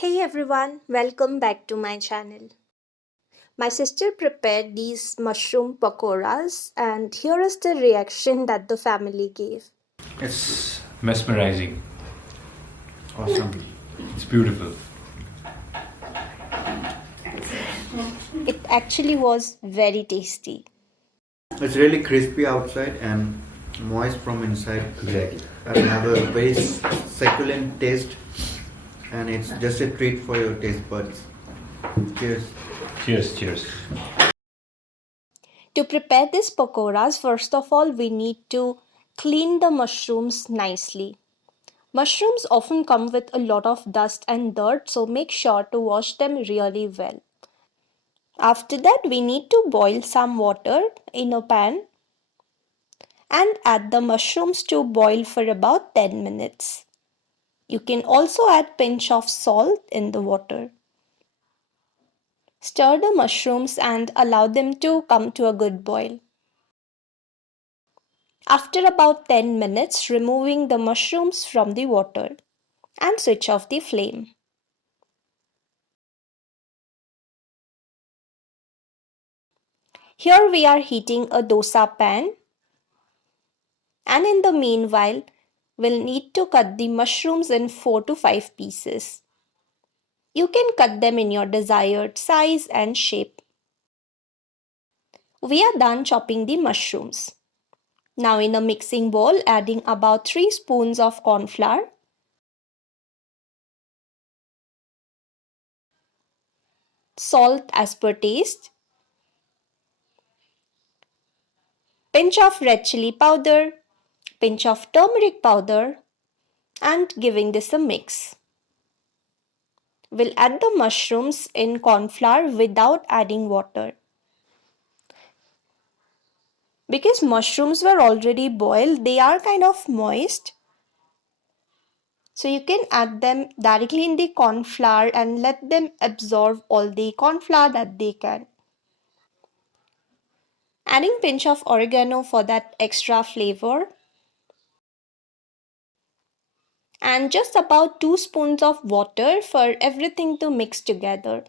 Hey everyone, welcome back to my channel. My sister prepared these mushroom pakoras, and here is the reaction that the family gave. It's mesmerizing. Awesome. It's beautiful. It actually was very tasty. It's really crispy outside and moist from inside. Exactly. And have a very succulent taste, and it's just a treat for your taste buds. Cheers. Cheers, cheers. To prepare these pakoras, first of all, we need to clean the mushrooms nicely. Mushrooms often come with a lot of dust and dirt, so make sure to wash them really well. After that, we need to boil some water in a pan and add the mushrooms to boil for about 10 minutes. You can also add pinch of salt in the water. Stir the mushrooms and allow them to come to a good boil. After about 10 minutes, removing the mushrooms from the water and switch off the flame. Here we are heating a dosa pan, and in the meanwhile, we'll need to cut the mushrooms in 4 to 5 pieces. You can cut them in your desired size and shape. We are done chopping the mushrooms. Now in a mixing bowl, adding about 3 spoons of corn flour, salt as per taste, pinch of red chili powder, pinch of turmeric powder, and giving this a mix. We'll add the mushrooms in corn flour without adding water. Because mushrooms were already boiled, they are kind of moist. So you can add them directly in the corn flour and let them absorb all the corn flour that they can. Adding pinch of oregano for that extra flavor. And just about 2 spoons of water for everything to mix together.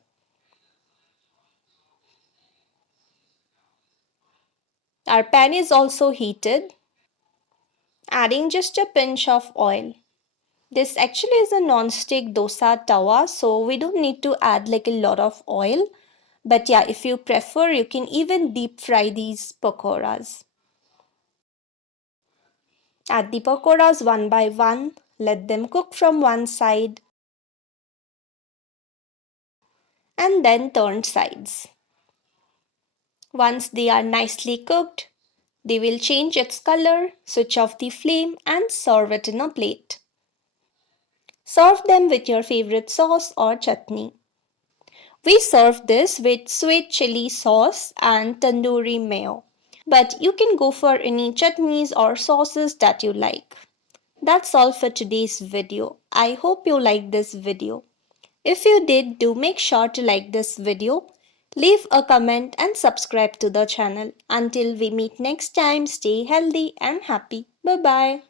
Our pan is also heated. Adding just a pinch of oil. This actually is a non-stick dosa tawa, so we don't need to add like a lot of oil. But yeah, if you prefer, you can even deep fry these pakoras. Add the pakoras one by one. Let them cook from one side. And then turn sides. Once they are nicely cooked, they will change its color, switch off the flame and serve it in a plate. Serve them with your favorite sauce or chutney. We serve this with sweet chili sauce and tandoori mayo. But you can go for any chutneys or sauces that you like. That's all for today's video. I hope you liked this video. If you did, do make sure to like this video, leave a comment and subscribe to the channel. Until we meet next time, stay healthy and happy. Bye bye.